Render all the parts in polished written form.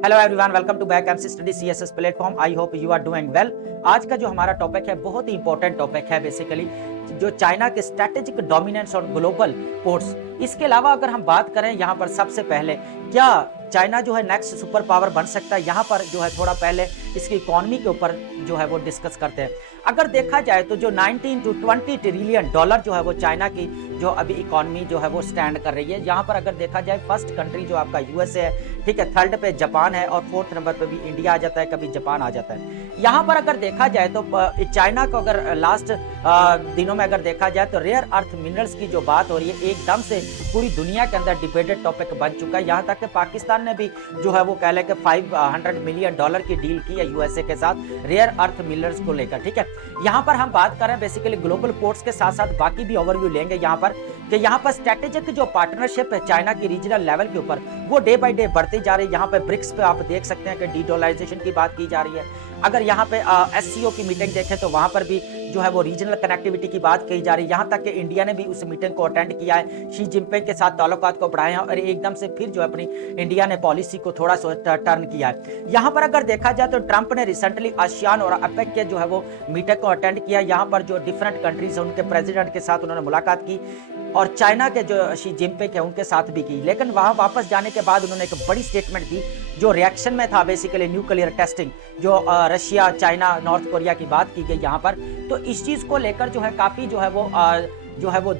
Hello everyone, welcome to back MC study CSS platform. I hope you are doing well. आज का जो हमारा topic है बहुत ही इंपॉर्टेंट टॉपिक है। बेसिकली जो चाइना के स्ट्रेटेजिक डोमिनेंस और ग्लोबल पोर्ट्स। इसके अलावा अगर हम बात करें यहाँ पर सबसे पहले क्या चाइना जो है नेक्स्ट सुपर पावर बन सकता है, यहाँ पर जो है थोड़ा पहले इसकी इकोनॉमी के ऊपर जो है वो डिस्कस करते हैं। अगर देखा जाए तो जो 19 टू 20 ट्रिलियन डॉलर जो है वो चाइना की जो अभी इकोनॉमी जो है वो स्टैंड कर रही है। यहाँ पर अगर देखा जाए फर्स्ट कंट्री जो आपका यूएसए है, ठीक है, थर्ड पे जापान है और फोर्थ नंबर पे भी इंडिया आ जाता है, कभी जापान आ जाता है। यहाँ पर अगर देखा जाए तो चाइना को अगर लास्ट दिनों में अगर देखा जाए तो रेयर अर्थ मिनरल्स की जो बात हो रही है एकदम से पूरी दुनिया के अंदर डिबेटेड टॉपिक बन चुका है। यहाँ तक कि पाकिस्तान ने भी जो है वो कह ले कि $500 मिलियन की डील की है यूएसए के साथ रेयर अर्थ मिनरल्स को लेकर। ठीक है, यहाँ पर हम बात कर रहे हैं बेसिकली ग्लोबल पोर्ट्स के साथ साथ बाकी भी ओवरव्यू लेंगे यहाँ पर कि यहाँ पर स्ट्रेटेजिक जो पार्टनरशिप है चाइना की रीजनल लेवल के ऊपर वो डे बाय डे बढ़ती जा रही है। यहाँ पे ब्रिक्स पे आप देख सकते हैं कि डीडोलाइजेशन की बात की जा रही है। अगर यहाँ पे एससीओ की मीटिंग देखें तो वहां पर भी जो है वो रीजनल कनेक्टिविटी की बात की जा रही है। यहाँ तक कि इंडिया ने भी उस मीटिंग को अटेंड किया है, शी जिनपिंग के साथ ताल्लुकात को बढ़ाए हैं और एकदम से फिर जो अपनी इंडिया ने पॉलिसी को थोड़ा सा टर्न किया है। यहाँ पर अगर देखा जाए तो ट्रंप ने रिसेंटली आसियान और अपेक के जो है वो मीटिंग को अटेंड किया। यहाँ पर जो डिफरेंट कंट्रीज है उनके प्रेसिडेंट के साथ उन्होंने मुलाकात की और चाइना के जो शी जिनपिंग है उनके साथ भी की। लेकिन वहां वापस जाने के बाद उन्होंने एक बड़ी स्टेटमेंट दी जो रिएक्शन में था बेसिकली न्यूक्लियर टेस्टिंग, जो रशिया चाइना नॉर्थ कोरिया की बात की गई यहाँ पर। तो इस चीज को लेकर जो है काफी जो है वो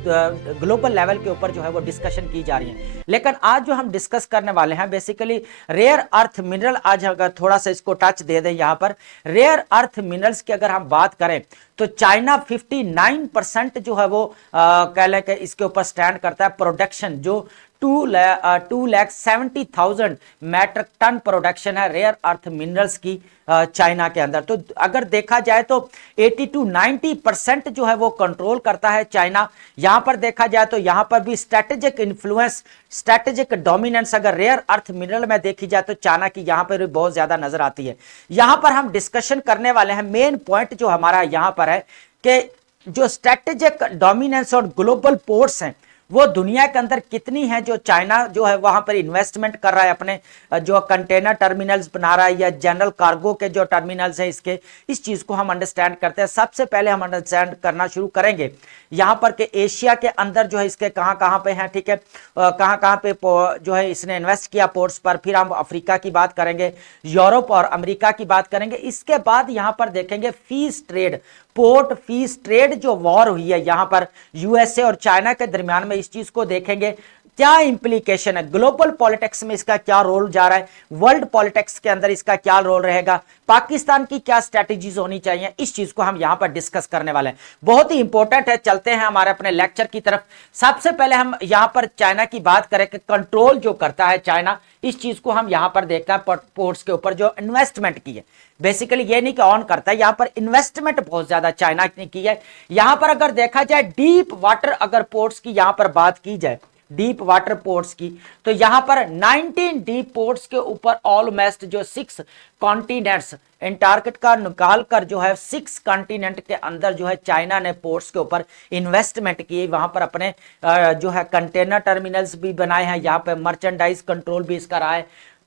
ग्लोबल लेवल के ऊपर जो है वो डिस्कशन की जा रही है। लेकिन आज जो हम डिस्कस करने वाले हैं बेसिकली रेयर अर्थ मिनरल। आज अगर थोड़ा सा इसको टच दे दें यहाँ पर रेयर अर्थ मिनरल्स की अगर हम बात करें तो चाइना 59% जो है वो कह लें कि इसके ऊपर स्टैंड करता है। प्रोडक्शन जो 2,70,000 मैट्रिक टन प्रोडक्शन है रेयर अर्थ मिनरल्स की चाइना के अंदर। तो अगर देखा जाए तो 80 to 90% जो है वो कंट्रोल करता है चाइना। यहां पर देखा जाए तो यहां पर भी स्ट्रेटेजिक इन्फ्लुएंस, स्ट्रेटेजिक डोमिनेंस अगर रेयर अर्थ मिनरल में देखी जाए तो चाइना की यहां पर भी बहुत ज्यादा नजर आती है। यहां पर हम डिस्कशन करने वाले हैं मेन पॉइंट जो हमारा यहां पर है कि जो स्ट्रेटेजिक डोमिनेंस और ग्लोबल पोर्ट्स हैं वो दुनिया के अंदर कितनी है। जो चाइना जो है वहां पर इन्वेस्टमेंट कर रहा है, अपने जो कंटेनर टर्मिनल्स बना रहा है या जनरल कार्गो के जो टर्मिनल्स हैं इसके, इस चीज को हम अंडरस्टैंड करते हैं। सबसे पहले हम अंडरस्टैंड करना शुरू करेंगे यहाँ पर कि एशिया के अंदर जो है इसके कहां कहां पे हैं, ठीक है, कहां कहां पे जो है इसने इन्वेस्ट किया पोर्ट्स पर। फिर हम अफ्रीका की बात करेंगे, यूरोप और अमेरिका की बात करेंगे। इसके बाद यहाँ पर देखेंगे fees trade, port fees trade जो वॉर हुई है यहाँ पर यूएसए और चाइना के दरमियान में, इस चीज को देखेंगे क्या इंप्लीकेशन है। ग्लोबल पॉलिटिक्स में इसका क्या रोल जा रहा है, वर्ल्ड पॉलिटिक्स के अंदर इसका क्या रोल रहेगा, पाकिस्तान की क्या स्ट्रेटेजीज होनी चाहिए, इस चीज को हम यहां पर डिस्कस करने वाले हैं। बहुत ही इंपॉर्टेंट है। चलते हैं हमारे अपने लेक्चर की तरफ। सबसे पहले हम यहां पर चाइना की बात करें कि कंट्रोल जो करता है चाइना, इस चीज को हम यहां पर देखते हैं पोर्ट्स के ऊपर जो इन्वेस्टमेंट की है। बेसिकली ये नहीं कि ऑन करता है, यहां पर इन्वेस्टमेंट बहुत ज्यादा चाइना ने की है। यहां पर अगर देखा जाए डीप वाटर अगर पोर्ट्स की यहां पर बात की जाए, डीप वाटर पोर्ट्स की, तो यहां पर 19 डीप पोर्ट्स के ऊपर ऑलमोस्ट जो 6 कॉन्टिनेंट्स एंटार्कटिका निकाल कर जो है 6 कॉन्टिनेंट के अंदर जो है चाइना ने पोर्ट्स के ऊपर इन्वेस्टमेंट की। वहां पर अपने जो है कंटेनर टर्मिनल्स भी बनाए हैं, यहाँ पे मर्चेंडाइज कंट्रोल भी इसका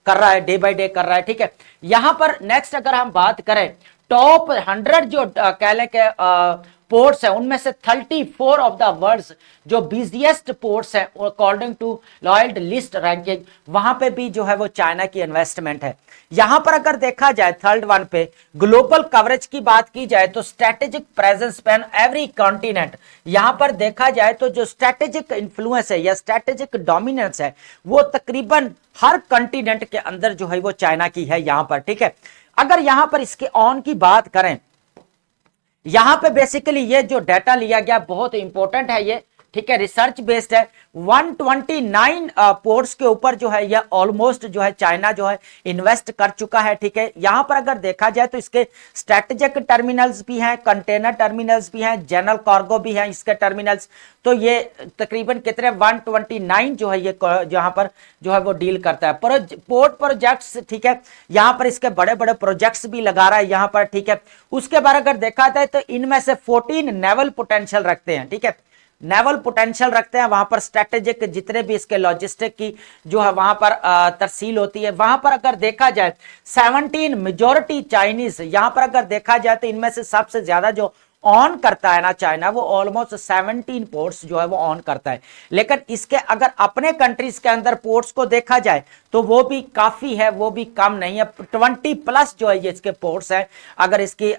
कर रहा है डे बाय डे कर रहा है। ठीक है, यहां पर नेक्स्ट अगर हम बात करें टॉप 100 जो कह लें के पोर्ट्स है उनमें से 34 ऑफ द वर्ल्ड्स जो बिजिएस्ट पोर्ट्स है अकॉर्डिंग टू लॉयल्ड लिस्ट रैंकिंग, वहां पे भी जो है वो चाइना की इन्वेस्टमेंट है। यहां पर अगर देखा जाए थर्ड वन पे ग्लोबल कवरेज की बात की जाए तो strategic presence pen every continent, यहां पर देखा जाए तो जो स्ट्रेटेजिक इन्फ्लुएंस है या स्ट्रेटेजिक डोमिनेंस है वो तकरीबन हर कॉन्टिनेंट के अंदर जो है वो चाइना की है यहां पर। ठीक है, अगर यहां पर इसके ऑन की बात करें, यहां पे बेसिकली ये जो डाटा लिया गया बहुत इंपॉर्टेंट है ये, ठीक है, रिसर्च बेस्ड है। 129 पोर्ट्स के ऊपर जो है यह ऑलमोस्ट जो है चाइना जो है इन्वेस्ट कर चुका है। ठीक है, यहां पर अगर देखा जाए तो इसके स्ट्रेटेजिक टर्मिनल्स भी हैं, कंटेनर टर्मिनल्स भी हैं, जनरल कार्गो भी हैं इसके टर्मिनल्स। तो ये तकरीबन कितने 129 जो है ये जहां पर जो है वो डील करता है पोर्ट प्रोजेक्ट्स। ठीक है, यहां पर इसके बड़े बड़े प्रोजेक्ट्स भी लगा रहा है यहां पर। ठीक है, उसके बाद अगर देखा जाए तो इनमें से 14 नेवल पोटेंशियल रखते हैं। ठीक है, नेवल पोटेंशियल रखते हैं, वहां पर स्ट्रेटेजिक जितने भी इसके लॉजिस्टिक की जो है वहां पर तरसील होती है। वहां पर अगर देखा जाए 17 मेजोरिटी चाइनीज, यहां पर अगर देखा जाए तो इनमें से सबसे ज्यादा जो ऑन करता है ना चाइना, वो ऑलमोस्ट 17 पोर्ट्स जो है वो ऑन करता है। लेकिन इसके अगर अपने कंट्रीज के अंदर पोर्ट्स को देखा जाए तो वो भी काफी है, वो भी कम नहीं है। 20+ जो है ये इसके पोर्ट्स है। अगर इसकी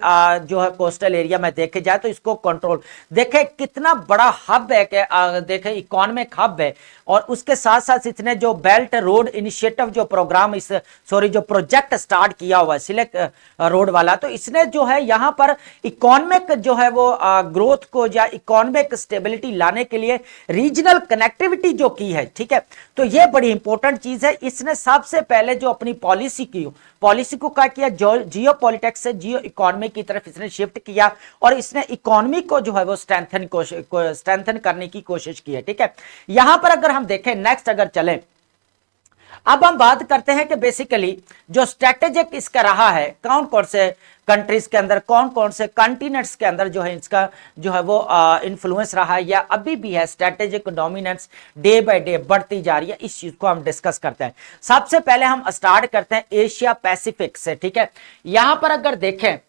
जो है कोस्टल एरिया में देखे जाए तो इसको कंट्रोल, देखे कितना बड़ा हब है कि देखे इकोनॉमिक हब है। और उसके साथ साथ इसने जो बेल्ट रोड इनिशिएटिव जो प्रोग्राम इस सॉरी जो प्रोजेक्ट स्टार्ट किया हुआ है सिलेक्ट रोड वाला, तो इसने जो है यहां पर इकोनॉमिक जो है वो ग्रोथ को या इकोनॉमिक स्टेबिलिटी लाने के लिए रीजनल कनेक्टिविटी जो की है, ठीक है। तो ये बड़ी इंपॉर्टेंट चीज है। इसने सबसे पहले जो अपनी पॉलिसी की, पॉलिसी को क्या किया, जियो पॉलिटिक्स से जियो इकोनॉमी की तरफ इसने शिफ्ट किया और इसने इकोनॉमी को जो है वो स्ट्रेंथन करने की कोशिश की है, ठीक है। यहां पर अगर हम देखें नेक्स्ट अगर चलें, अब हम बात करते हैं कि बेसिकली जो स्ट्रेटेजिक इसका रहा है, कौन कौन से कंट्रीज के अंदर, कौन कौन से कॉन्टिनेंट्स के अंदर जो है इसका जो है वो इन्फ्लुएंस रहा है या अभी भी है, strategic dominance day by day बढ़ती जा रही है। इस चीज को हम डिस्कस करते हैं। सबसे पहले हम स्टार्ट करते हैं एशिया पैसिफिक से, ठीक है। यहां पर अगर देखें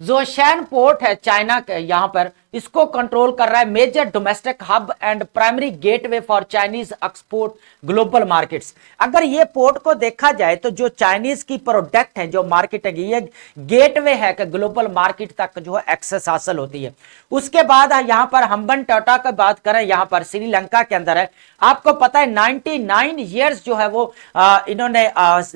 जोशैन पोर्ट है चाइना के, यहां पर इसको कंट्रोल कर रहा है major domestic hub and primary gateway for Chinese export global markets. अगर ये पोर्ट को देखा जाए तो जो चाइनीज की प्रोडक्ट है, जो मार्केट है, ये गेटवे है कि ग्लोबल मार्केट तक जो है एक्सेस हासिल होती है। उसके बाद यहां पर हम्बन टाटा की बात करें, यहां पर श्रीलंका के अंदर है, आपको पता है 99 ईयर्स जो है वो इन्होंने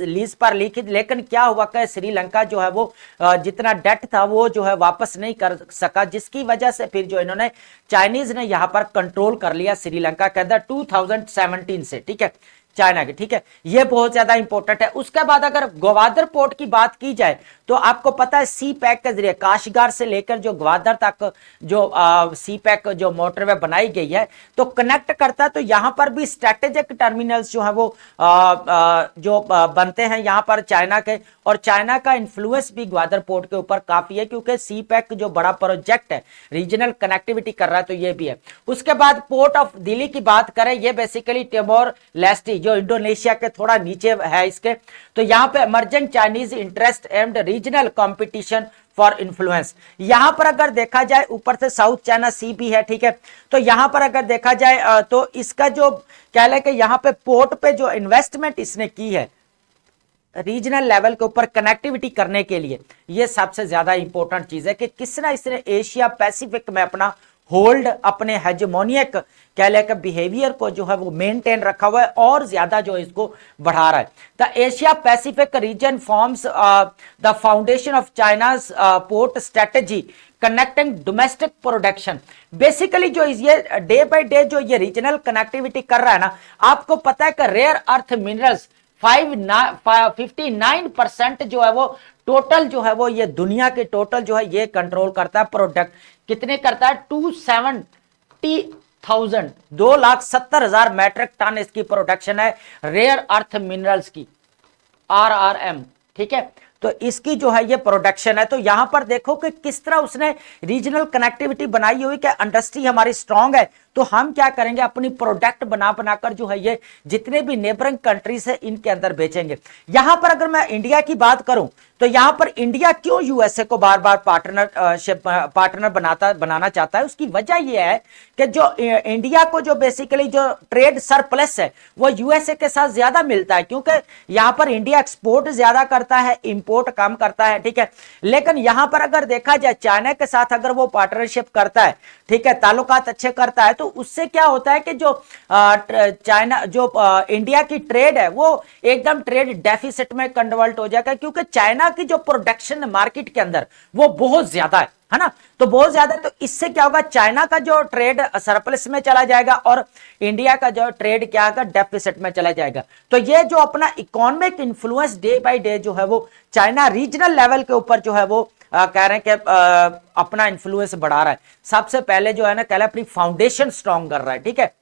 लीज पर लिखी, लेकिन क्या हुआ कि श्रीलंका जो है वो जितना डेट था वो जो है वापस नहीं कर सका, जिसकी वजह से फिर जो इन्होंने चाइनीज ने यहां पर कंट्रोल कर लिया श्रीलंका के अंदर 2017 से, ठीक है, चाइना के, ठीक है। ये बहुत ज्यादा इंपॉर्टेंट है। उसके बाद अगर ग्वादर पोर्ट की बात की जाए तो आपको पता है सी पैक के जरिए काशगार से लेकर जो ग्वादर तक जो सी पैक जो मोटरवे बनाई गई है तो कनेक्ट करता है। तो यहां पर भी स्ट्रेटेजिक टर्मिनल्स जो है वो जो बनते हैं यहां पर चाइना के, और चाइना का इन्फ्लुएंस भी ग्वादर पोर्ट के ऊपर काफी है क्योंकि सी पैक जो बड़ा प्रोजेक्ट है रीजनल कनेक्टिविटी कर रहा है, तो ये भी है। उसके बाद पोर्ट ऑफ दिल्ली की बात करें, ये बेसिकली टिमोर लेस्टे जो इंडोनेशिया के थोड़ा नीचे है इसके, तो यहां पे emerging Chinese interest and regional competition for influence. यहां पर अगर देखा जाए ऊपर से साउथ चाइना सी भी है, ठीक है। तो यहां पर अगर देखा जाए तो इसका जो कह लें कि यहां पे पोर्ट पे जो इन्वेस्टमेंट इसने की है रीजनल लेवल के ऊपर कनेक्टिविटी करने के लिए, ये सबसे ज्यादा इंपॉर्टेंट चीज है कि किस तरह इसने एशिया पैसिफिक में अपना होल्ड, अपने हेजेमोनियक कह लेकर बिहेवियर को जो है वो मेंटेन रखा हुआ है और ज्यादा जो इसको बढ़ा रहा है। The Asia Pacific region forms the foundation of China's port strategy connecting domestic production. Basically जो ये डे बाय डे जो ये रीजनल कनेक्टिविटी कर रहा है ना, आपको पता है कि रेयर अर्थ मिनरल्स 59% जो है वो टोटल जो है वो ये दुनिया के टोटल जो है ये कंट्रोल करता है। प्रोडक्ट कितने करता है, 270,000 मैट्रिक टन इसकी प्रोडक्शन है रेयर अर्थ मिनरल्स की, RRM, ठीक है। तो इसकी जो है ये प्रोडक्शन है। तो यहां पर देखो कि किस तरह उसने रीजनल कनेक्टिविटी बनाई हुई कि इंडस्ट्री हमारी स्ट्रांग है तो हम क्या करेंगे, अपनी प्रोडक्ट बना बनाकर जो है ये जितने भी नेबरिंग कंट्रीज है इनके अंदर बेचेंगे। यहां पर अगर मैं इंडिया की बात करूं तो यहां पर इंडिया क्यों यूएसए को बार बार पार्टनर बनाना चाहता है, उसकी वजह यह है कि जो इंडिया को जो बेसिकली जो ट्रेड सरप्लस है वो यूएसए के साथ ज्यादा मिलता है, क्योंकि यहां पर इंडिया एक्सपोर्ट ज्यादा करता है, इंपोर्ट कम करता है, ठीक है। लेकिन यहां पर अगर देखा जाए चाइना के साथ अगर वो पार्टनरशिप करता है, ठीक है, ताल्लुकात अच्छे करता है, तो उससे क्या होता है कि जो चाइना जो इंडिया की ट्रेड है वो एकदम ट्रेड डेफिसिट में कन्वर्ट हो जाएगा, क्योंकि चाइना की जो प्रोडक्शन मार्केट के अंदर वो बहुत ज्यादा है ना, तो बहुत ज्यादा। तो इससे क्या होगा, चाइना का जो ट्रेड सरप्लस में चला जाएगा और इंडिया का जो ट्रेड क्या होगा, डेफिसिट में चला जाएगा। तो ये जो अपना economic influence day by day जो है वो चाइना रीजनल लेवल के ऊपर जो है वो कह रहे हैं कि अपना इन्फ्लुएंस बढ़ा रहा है। सबसे पहले जो है ना, कह रहे अपनी फाउंडेशन स्ट्रांग कर रहा है, ठीक है।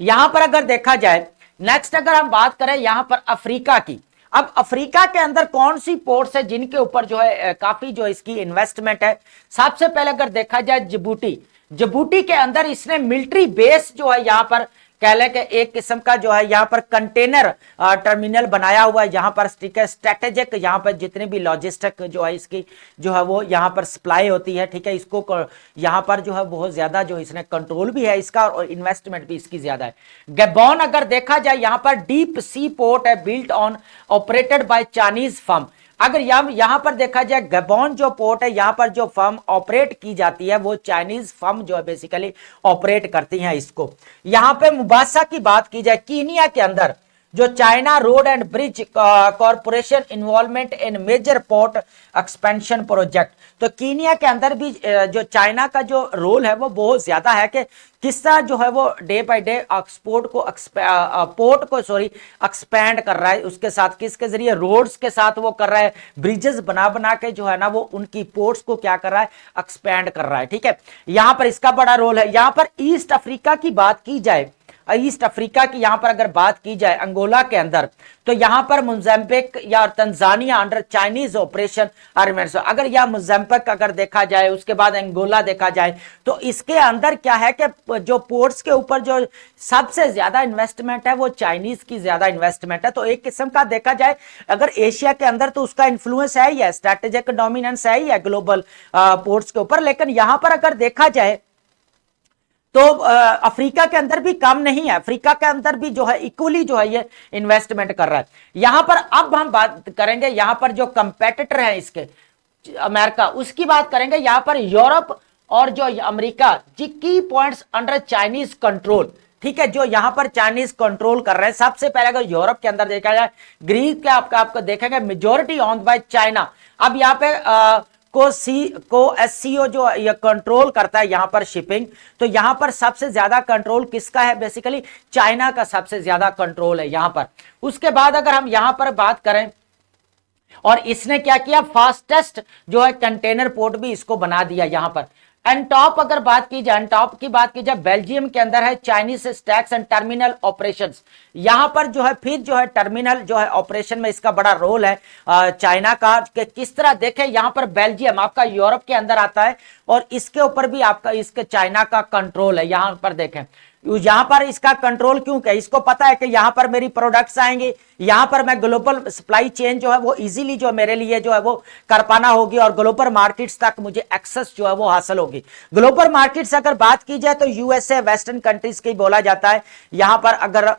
यहां पर अगर देखा जाए नेक्स्ट अगर हम बात करें यहां पर अफ्रीका की, अब अफ्रीका के अंदर कौन सी पोर्ट्स है जिनके ऊपर जो है काफी जो इसकी इन्वेस्टमेंट है। सबसे पहले अगर देखा जाए जिबूटी, जिबूटी के अंदर इसने मिलिट्री बेस जो है यहाँ पर कह लें कि एक किस्म का जो है यहाँ पर कंटेनर टर्मिनल बनाया हुआ है यहाँ पर, ठीक है। स्ट्रेटेजिक यहाँ पर जितने भी लॉजिस्टिक जो है इसकी जो है वो यहाँ पर सप्लाई होती है, ठीक है। इसको यहाँ पर जो है बहुत ज्यादा जो इसने कंट्रोल भी है इसका और इन्वेस्टमेंट भी इसकी ज्यादा है। गैबोन अगर देखा जाए यहाँ पर डीप सी पोर्ट है built on operated by Chinese firm. अगर यहां पर देखा जाए गैबोन जो पोर्ट है यहां पर जो फर्म ऑपरेट की जाती है वो चाइनीज फर्म जो है बेसिकली ऑपरेट करती हैं इसको। यहां पे मुबासा की बात की जाए, कीनिया के अंदर जो China road and bridge corporation involvement in major port expansion project. तो कीनिया के अंदर भी जो चाइना का जो रोल है वो बहुत ज्यादा है कि किस तरह जो है वो डे बाय डे पोर्ट को एक्सपैंड कर रहा है, उसके साथ किसके जरिए, रोड्स के साथ वो कर रहा है, ब्रिजेस बना बना के जो है ना वो उनकी पोर्ट्स को क्या कर रहा है, एक्सपैंड कर रहा है, ठीक है। यहां पर इसका बड़ा रोल है। यहां पर ईस्ट अफ्रीका की बात की जाए, ईस्ट अफ्रीका की यहां पर अगर बात की जाए अंगोला के अंदर, तो यहां पर मोजाम्बिक या तंजानिया अंडर चाइनीज ऑपरेशन आर्मेंट्स। अगर यह मोजाम्बिक अगर देखा जाए, उसके बाद अंगोला देखा जाए, तो इसके अंदर क्या है कि जो पोर्ट्स के ऊपर जो सबसे ज्यादा इन्वेस्टमेंट है वो चाइनीज की ज्यादा इन्वेस्टमेंट है। तो एक किस्म का देखा जाए अगर एशिया के अंदर तो उसका इन्फ्लुएंस है ही है, स्ट्रेटेजिक डोमिनेंस है ही है ग्लोबल पोर्ट्स के ऊपर। लेकिन यहां पर अगर देखा जाए तो अफ्रीका के अंदर भी कम नहीं है, अफ्रीका के अंदर भी जो है इक्वली जो है ये इन्वेस्टमेंट कर रहा है। यहां पर अब हम बात करेंगे यहां पर जो कंपेटिटर है इसके अमेरिका, उसकी बात करेंगे। यहां पर यूरोप और जो अमेरिका जी की पॉइंट्स अंडर चाइनीज कंट्रोल, ठीक है, जो यहां पर चाइनीज कंट्रोल कर रहे हैं। सबसे पहले अगर यूरोप के अंदर देखा जाए, ग्रीक का आपको देखेंगे मेजोरिटी ऑन बाय चाइना। अब यहां पे को एससीओ जो ये कंट्रोल करता है यहां पर शिपिंग, तो यहां पर सबसे ज्यादा कंट्रोल किसका है, बेसिकली चाइना का सबसे ज्यादा कंट्रोल है यहां पर। उसके बाद अगर हम यहां पर बात करें, और इसने क्या किया, फास्टेस्ट जो है कंटेनर पोर्ट भी इसको बना दिया यहां पर। एनटॉप अगर बात की जाए, एनटॉप की बात की जाए, बेल्जियम के अंदर है Chinese stacks and terminal operations. यहां पर जो है फिर जो है टर्मिनल जो है ऑपरेशन में इसका बड़ा रोल है चाइना का। कि किस तरह देखें, यहां पर बेल्जियम आपका यूरोप के अंदर आता है और इसके ऊपर भी आपका इसके चाइना का कंट्रोल है। यहां पर देखें, यहां पर इसका कंट्रोल क्यों है, इसको पता है कि यहां पर मेरी प्रोडक्ट्स आएंगे, यहां पर मैं ग्लोबल सप्लाई चेन जो है वो इजीली जो मेरे लिए जो है वो कर पाना होगी और ग्लोबल मार्केट्स तक मुझे एक्सेस जो है वो हासिल होगी। ग्लोबल मार्केट्स अगर बात की जाए तो यूएसए, वेस्टर्न कंट्रीज की बोला जाता है। यहां पर अगर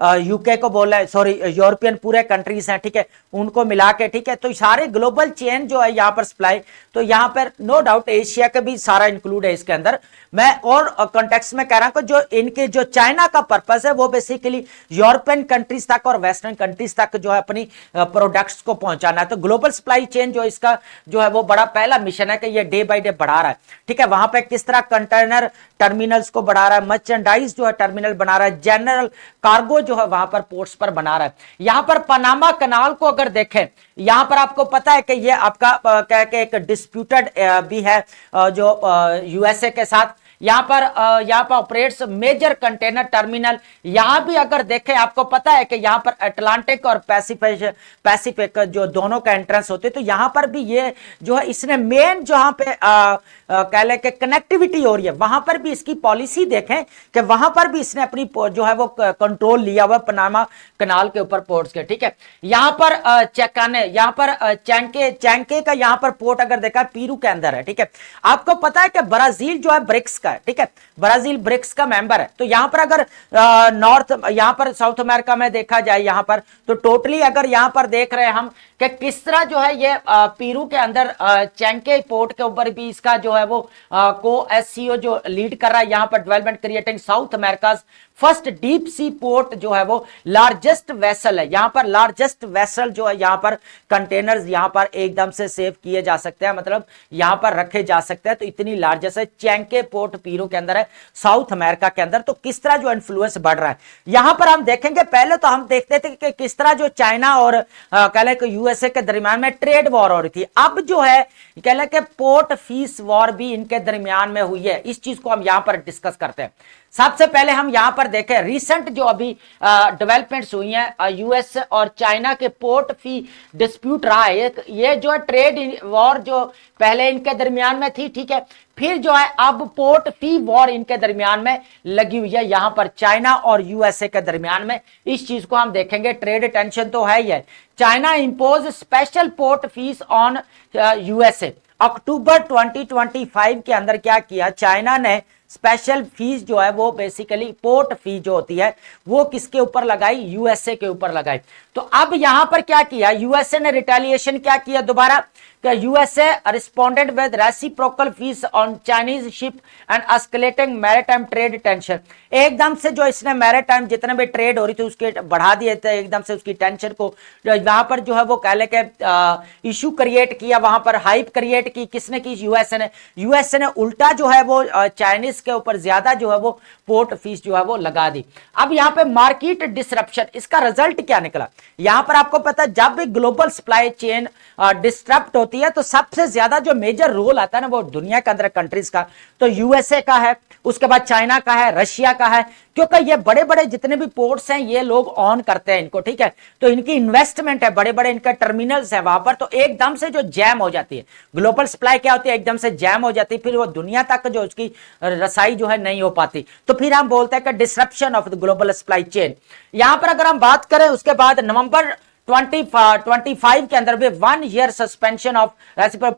यूके को बोला है, सॉरी यूरोपियन पूरे कंट्रीज हैं, ठीक है, उनको मिला के, ठीक है, तो सारे ग्लोबल चेन जो है यहाँ पर सप्लाई, तो यहाँ पर नो डाउट एशिया का भी सारा इंक्लूड है इसके अंदर। मैं और कॉन्टेक्स्ट में कह रहा हूं जो इनके जो चाइना का पर्पस है वो बेसिकली यूरोपियन कंट्रीज तक और वेस्टर्न कंट्रीज तक जो है अपनी प्रोडक्ट्स को पहुंचाना है। तो ग्लोबल सप्लाई चेन जो इसका जो है वो बड़ा पहला मिशन है कि ये डे बाय डे बढ़ा रहा है, ठीक है। वहां पे किस तरह कंटेनर टर्मिनल्स को बढ़ा रहा है, मर्चेंडाइज जो है टर्मिनल बना रहा है, जनरल कार्गो जो है वहां पर पोर्ट्स पर बना रहा है। यहां पर पनामा कनाल को अगर देखें, यहां पर आपको पता है कि ये आपका कह के एक डिस्प्यूटेड भी है जो यूएसए के साथ। यहां पर ऑपरेट्स मेजर कंटेनर टर्मिनल। यहां भी अगर देखें, आपको पता है कि यहां पर अटलांटिक और पैसिफिक जो दोनों का एंट्रेंस होते, तो यहां पर भी ये जो है इसने मेन जहां पे कह ले कि कनेक्टिविटी हो रही है, वहां पर भी इसकी पॉलिसी देखें कि वहां पर भी इसने अपनी जो है वो कंट्रोल लिया हुआ पनामा कनाल के ऊपर पोर्ट्स के, ठीक है। यहां पर चेकाने, यहां पर चैंके का यहां पर पोर्ट अगर देखा पीरू के अंदर है, ठीक है। आपको पता है कि ब्राजील जो है ब्रिक्स का है, ठीक है, ब्राजील ब्रिक्स का मेंबर है। तो यहां पर अगर यहां पर साउथ अमेरिका में देखा जाए यहां पर, तो टोटली अगर यहां पर देख रहे हैं हम कि किस तरह जो है ये पीरू के अंदर चैंके पोर्ट के ऊपर भी इसका जो है वो को एससीओ जो लीड कर रहा है यहां पर, development creating south America first deep sea port जो है वो लार्जेस्ट वेसल है। यहां पर लार्जेस्ट वेसल जो है यहां पर कंटेनर्स यहां पर एकदम से सेव किए जा सकते हैं, मतलब यहां पर रखे जा सकते हैं। तो इतनी लार्जेस्ट है, चैंके पोर्ट पीरू के अंदर है साउथ अमेरिका के अंदर। तो किस तरह जो इन्फ्लुएंस बढ़ रहा है यहां पर हम देखेंगे। पहले तो हम देखते थे कि किस तरह जो चाइना और कह लें कि यूएसए के दरमियान में ट्रेड वॉर हो रही थी। अब जो है कह लें कि पोर्ट फीस वॉर भी इनके दरमियान में हुई है। इस चीज को हम यहां पर डिस्कस करते हैं। सबसे पहले हम यहां पर देखें रिसेंट जो अभी डेवलपमेंट्स हुई हैं यूएस और चाइना के पोर्ट फी डिस्प्यूट रहा है, ये जो है ट्रेड वॉर जो पहले इनके दरमियान में थी, ठीक है, फिर जो है अब पोर्ट फी वॉर इनके दरमियान में लगी हुई है, यहां पर चाइना और यूएसए के दरमियान में। इस चीज को हम देखेंगे, ट्रेड टेंशन तो है ही है। China impose special port fees on USA. अक्टूबर 2025 के अंदर क्या किया, चाइना ने स्पेशल फीस जो है वो बेसिकली पोर्ट फी जो होती है वो किसके ऊपर लगाई, यूएसए के ऊपर लगाई। तो अब यहां पर क्या किया, यूएसए ने रिटेलिएशन क्या किया दोबारा, USA responded with reciprocal fees on Chinese ship and escalating maritime trade tension. एकदम से जो इसने मैरीटाइम जितने भी ट्रेड हो रही थी उसके बढ़ा दिए थे, एकदम से उसकी टेंशन को वहां पर जो है वो कह ले के इशू क्रिएट किया, वहां पर हाइप क्रिएट की, किसने की, यूएसए ने उल्टा जो है वो चाइनीज के ऊपर ज्यादा जो है वो पोर्ट फीस जो है वो लगा दी। अब यहाँ पे मार्केट डिसरप्शन, इसका रिजल्ट क्या निकला, यहां पर आपको पता है जब भी ग्लोबल सप्लाई चेन डिस्टर्ब होती है तो सबसे ज्यादा जो मेजर रोल आता है ना वो दुनिया के अंदर कंट्रीज का, तो यूएसए का है, उसके बाद चाइना का है, रशिया का है, क्योंकि ये बड़े बड़े जितने भी पोर्ट्स हैं ये लोग ऑन करते हैं इनको, ठीक है, तो इनकी इन्वेस्टमेंट है, बड़े बड़े इनके टर्मिनल्स है वहां पर, तो एकदम से जो जैम हो जाती है ग्लोबल सप्लाई क्या होती है, एकदम से जैम हो जाती है, फिर वो दुनिया तक जो उसकी रसाई जो है नहीं हो पाती, तो फिर हम बोलते हैं कि disruption of the global supply chain. यहां पर अगर हम बात करें उसके बाद नवंबर 2025 के अंदर भी 1 year suspension of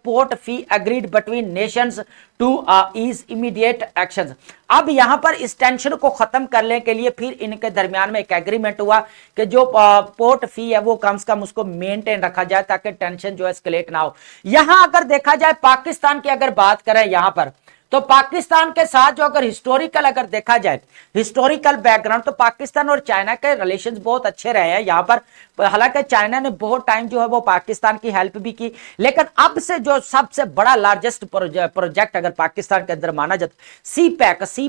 port fee agreed between nations to ease immediate actions. अब यहां पर इस टेंशन को खत्म करने के लिए फिर इनके दरमियान में एक एग्रीमेंट हुआ कि जो पोर्ट फी है वो कम से कम उसको मेंटेन रखा जाए ताकि टेंशन जो एस्केलेट ना हो। यहां अगर देखा जाए पाकिस्तान की अगर बात करें यहां पर, तो पाकिस्तान के साथ जो अगर हिस्टोरिकल अगर देखा जाए हिस्टोरिकल बैकग्राउंड, तो पाकिस्तान और चाइना के रिलेशंस बहुत अच्छे रहे हैं यहां पर। हालांकि चाइना ने बहुत टाइम जो है वो पाकिस्तान की हेल्प भी की, लेकिन अब से जो सबसे बड़ा लार्जेस्ट प्रोजेक्ट अगर पाकिस्तान के अंदर माना जाता, सी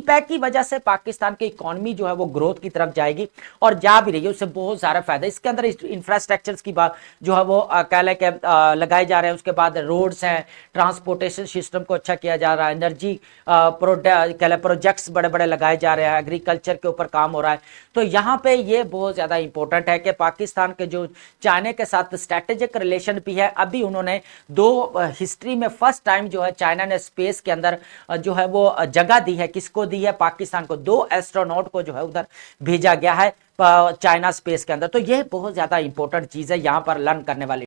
पैक की वजह से पाकिस्तान की इकोनॉमी जो है वो ग्रोथ की तरफ जाएगी और जा भी रही है, उससे बहुत सारा फायदा। इसके अंदर इंफ्रास्ट्रक्चर की बात जो है वो कह ले के लगाए जा रहे हैं, उसके बाद रोड्स हैं, ट्रांसपोर्टेशन सिस्टम को अच्छा किया जा रहा है, एनर्जी प्रोजेक्ट्स बड़े बड़े लगाए जा रहे हैं, एग्रीकल्चर के ऊपर काम हो रहा है। तो यहाँ पे ये बहुत ज्यादा इंपॉर्टेंट है कि पाकिस्तान के जो चाइना के साथ स्ट्रेटेजिक रिलेशन भी है, अभी उन्होंने हिस्ट्री में फर्स्ट टाइम जो है चाइना ने स्पेस के अंदर जो है वो जगह दी है, किसको दी है, पाकिस्तान को, 2 एस्ट्रोनॉट को जो है उधर भेजा गया है चाइना स्पेस के अंदर। तो ये बहुत ज्यादा इंपॉर्टेंट चीज है यहाँ पर लर्न करने वाली।